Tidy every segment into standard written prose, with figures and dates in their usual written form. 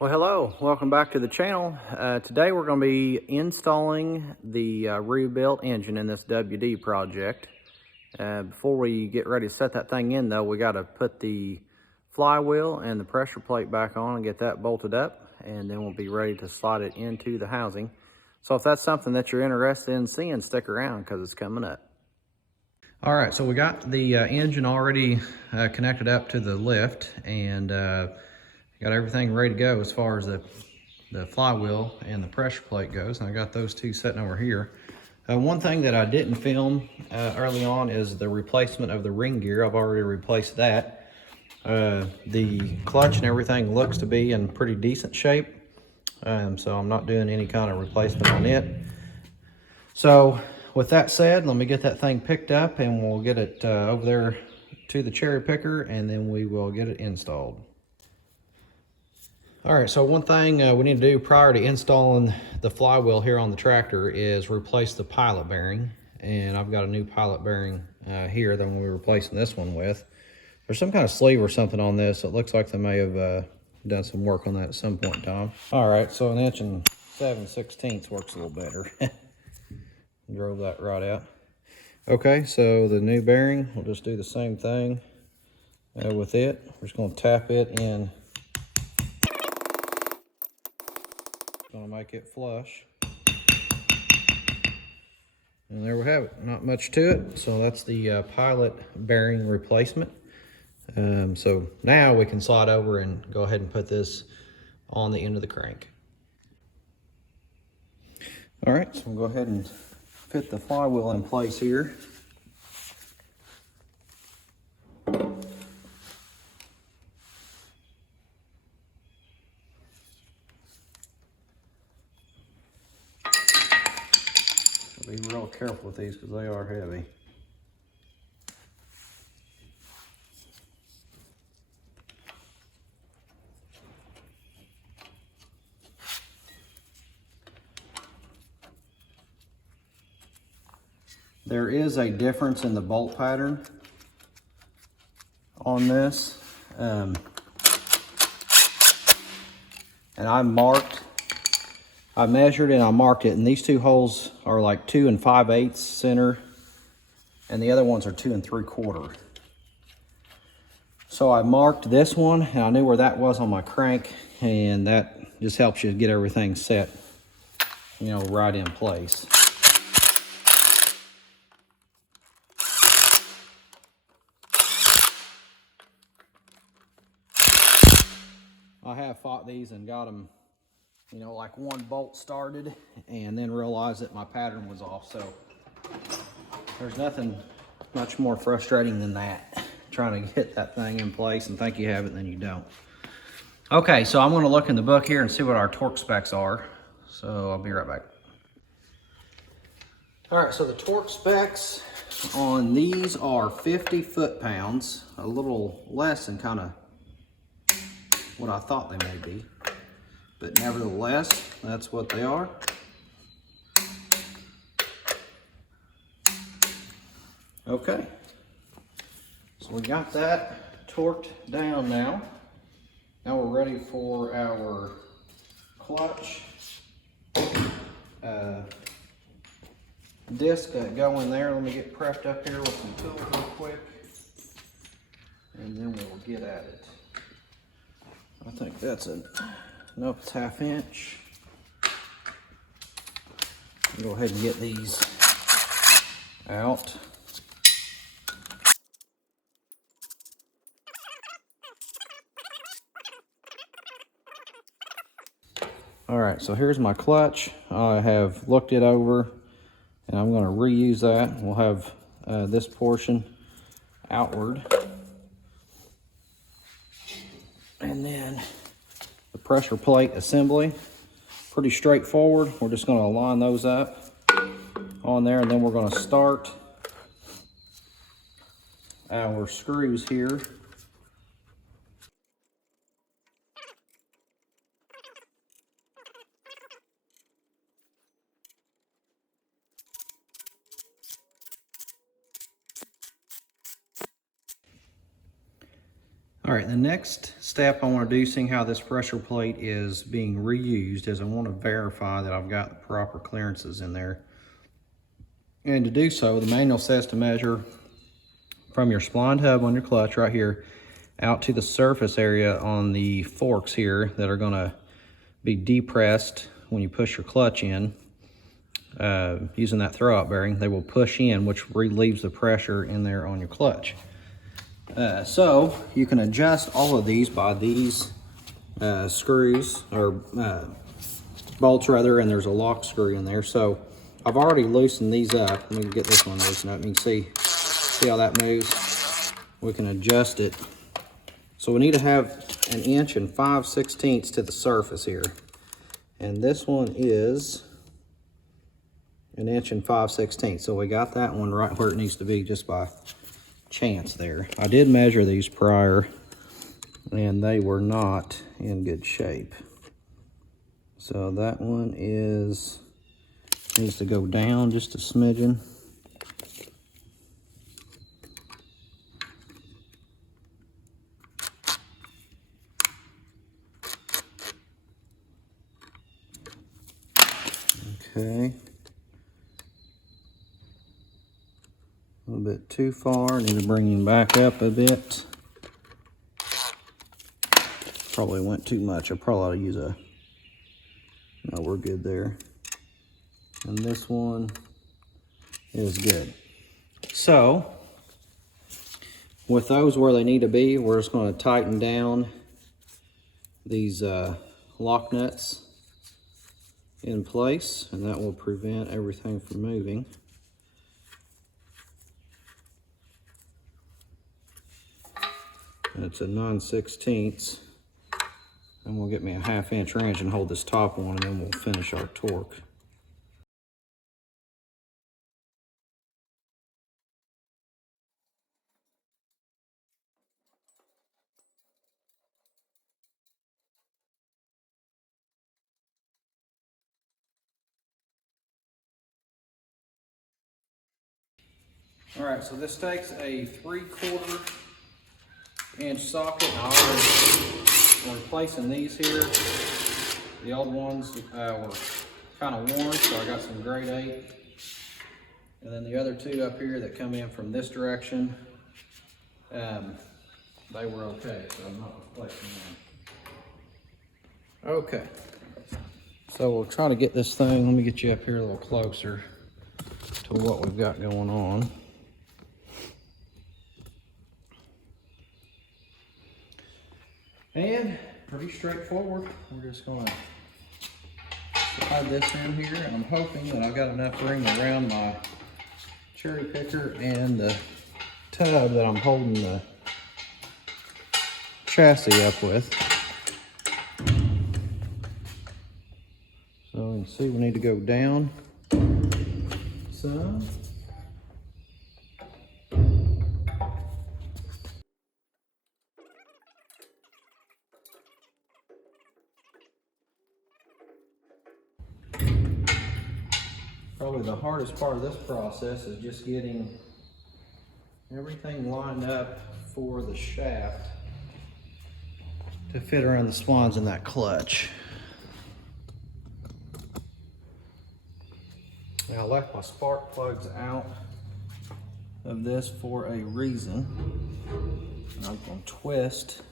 Well, hello, welcome back to the channel. Today we're going to be installing the rebuilt engine in this WD project. Before we get ready to set that thing in though, we got to put the flywheel and the pressure plate back on and get that bolted up, and then we'll be ready to slide it into the housing. So if that's something that you're interested in seeing, stick around because it's coming up. All right, so we got the engine already connected up to the lift, and got everything ready to go as far as the flywheel and the pressure plate goes. And I got those two sitting over here. One thing that I didn't film early on is the replacement of the ring gear. I've already replaced that. The clutch and everything looks to be in pretty decent shape. So I'm not doing any kind of replacement on it. So with that said, let me get that thing picked up and we'll get it over there to the cherry picker, and then we will get it installed. All right, so one thing we need to do prior to installing the flywheel here on the tractor is replace the pilot bearing. And I've got a new pilot bearing here that we're replacing this one with. There's some kind of sleeve or something on this. It looks like they may have done some work on that at some point in time. All right, so 1 inch and 7/16 works a little better. Drove that right out. Okay, so the new bearing, we'll just do the same thing with it. We're just gonna tap it in. Gonna make it flush. And there we have it, not much to it. So that's the pilot bearing replacement. So now we can slide over and go ahead and put this on the end of the crank. All right, so we'll go ahead and fit the flywheel in place here. Be real careful with these because they are heavy. There is a difference in the bolt pattern on this. And I measured and I marked it, and these two holes are like 2 5/8 center, and the other ones are 2 3/4. So I marked this one, and I knew where that was on my crank, and that just helps you get everything set, you know, right in place. I have fought these and got them, you know, like one bolt started and then realized that my pattern was off. So there's nothing much more frustrating than that, trying to get that thing in place and think you have it and then you don't. Okay, so I'm gonna look in the book here and see what our torque specs are. So I'll be right back. All right, so the torque specs on these are 50 foot-pounds, a little less than kind of what I thought they may be, but nevertheless, that's what they are. Okay, so we got that torqued down now. Now we're ready for our clutch disc that go in there. Let me get prepped up here with some tools real quick, and then we'll get at it. I think that's enough. It's 1/2 inch. Go ahead and get these out. All right, so here's my clutch. I have looked it over, and I'm going to reuse that. We'll have this portion outward. And then the pressure plate assembly, pretty straightforward. We're just going to line those up on there, and then we're going to start our screws here. All right, the next step I want to do, seeing how this pressure plate is being reused, is I want to verify that I've got the proper clearances in there. And to do so, the manual says to measure from your splined hub on your clutch right here out to the surface area on the forks here that are going to be depressed when you push your clutch in. Using that throwout bearing, they will push in, which relieves the pressure in there on your clutch. So you can adjust all of these by these screws, or bolts rather, and there's a lock screw in there. So I've already loosened these up. Let me get this one loosened up. You can see how that moves. We can adjust it. So we need to have 1 inch and 5/16 to the surface here. And this one is 1 inch and 5/16. So we got that one right where it needs to be just by chance there. I did measure these prior and they were not in good shape. So that one needs to go down just a smidgen. Okay. A little bit too far. Need to bring him back up a bit. Probably went too much. I probably ought to use a... No, we're good there. And this one is good. So, with those where they need to be, we're just going to tighten down these lock nuts in place, and that will prevent everything from moving. And it's a 9/16, and we'll get me a 1/2 inch wrench and hold this top one, and then we'll finish our torque. All right, so this takes a 3/4 inch socket. I'm replacing these here. The old ones were kind of worn, so I got some grade 8. And then the other two up here that come in from this direction, they were okay, so I'm not replacing them. Okay, so we'll try to get this thing, let me get you up here a little closer to what we've got going on. And pretty straightforward. We're just going to slide this in here, and I'm hoping that I've got enough room around my cherry picker and the tub that I'm holding the chassis up with. So you can see we need to go down some. Probably the hardest part of this process is just getting everything lined up for the shaft to fit around the splines in that clutch. Now I left my spark plugs out of this for a reason. And I'm going to twist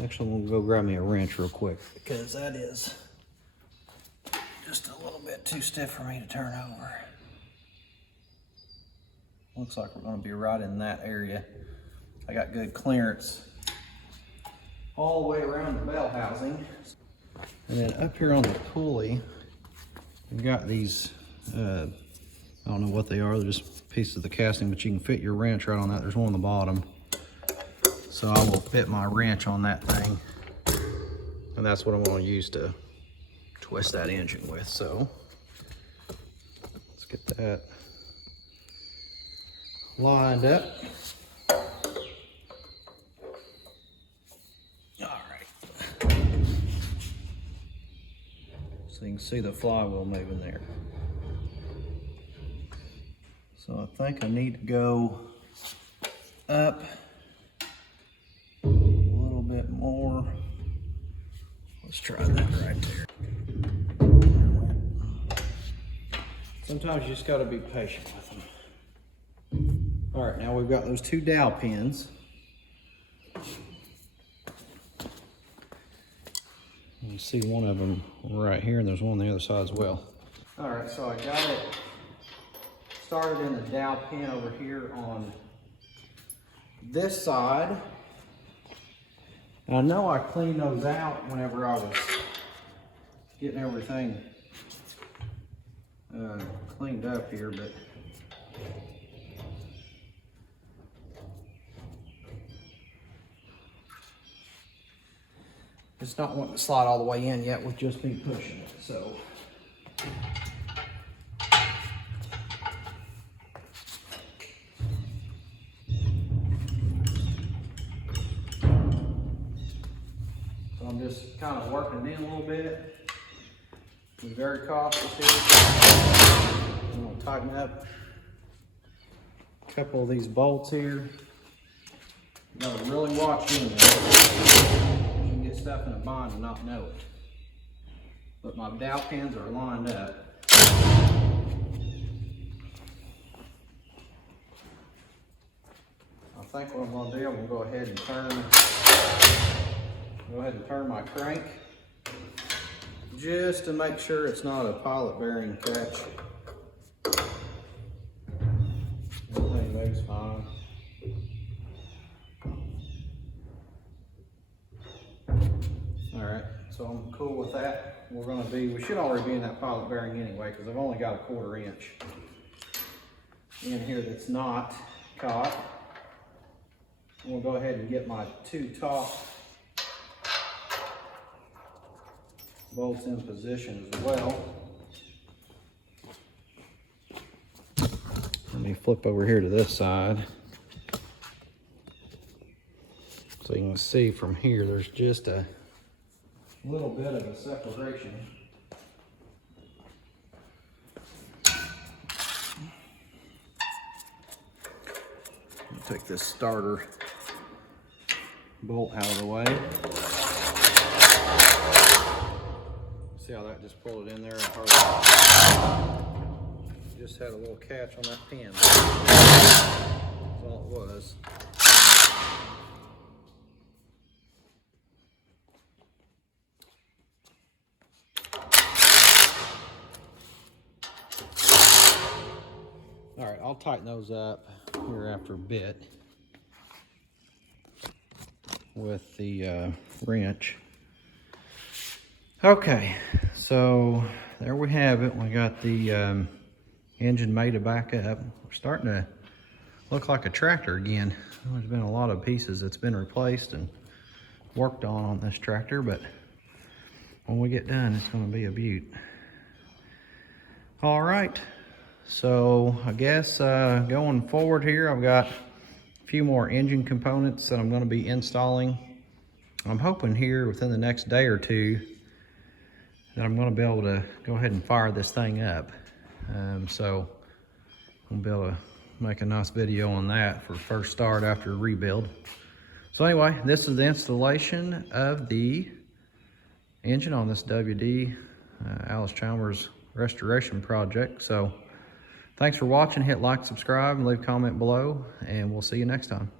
Actually, I'm gonna go grab me a wrench real quick because that is just a little bit too stiff for me to turn over. Looks like we're gonna be right in that area. I got good clearance all the way around the bell housing. And then up here on the pulley, we've got these, I don't know what they are, they're just pieces of the casting, but you can fit your wrench right on that. There's one on the bottom. So I will fit my wrench on that thing. And that's what I'm gonna use to twist that engine with. So let's get that lined up. All right. So you can see the flywheel moving there. So I think I need to go up a little bit more. Let's try that right there. Sometimes you just got to be patient with them. All right, now we've got those 2 dowel pins. You see one of them right here, and there's one on the other side as well. All right, so I got it started in the dowel pin over here on this side. And I know I cleaned those out whenever I was getting everything cleaned up here, but it's not wanting to slide all the way in yet with just me pushing it, so. I'm just kind of working it in a little bit. Be very cautious here. I'm going to tighten up a couple of these bolts here. You got to really watch in there. You can get stuff in a bind and not know it. But my dowel pins are lined up. I think what I'm going to do, I'm going to go ahead and turn my crank just to make sure it's not a pilot bearing catch. Everything moves fine. All right, so I'm cool with that. We should already be in that pilot bearing anyway, because I've only got a 1/4 inch in here that's not caught. We'll go ahead and get my 2 top bolts in position as well. Let me flip over here to this side. So you can see from here, there's just a little bit of a separation. Take this starter bolt out of the way. See how that just pulled it in there? Just had a little catch on that pin. That's all it was. All right, I'll tighten those up here after a bit with the wrench. Okay, so there we have it. We got the engine made to back up. We're starting to look like a tractor again. There's been a lot of pieces that's been replaced and worked on this tractor, but when we get done, it's going to be a beaut. All right, so I guess going forward here, I've got a few more engine components that I'm going to be installing. I'm hoping here within the next day or two that I'm going to be able to go ahead and fire this thing up. So I'm going to be able to make a nice video on that for first start after rebuild. So anyway, this is the installation of the engine on this WD Allis Chalmers restoration project. So thanks for watching. Hit like, subscribe, and leave a comment below, and we'll see you next time.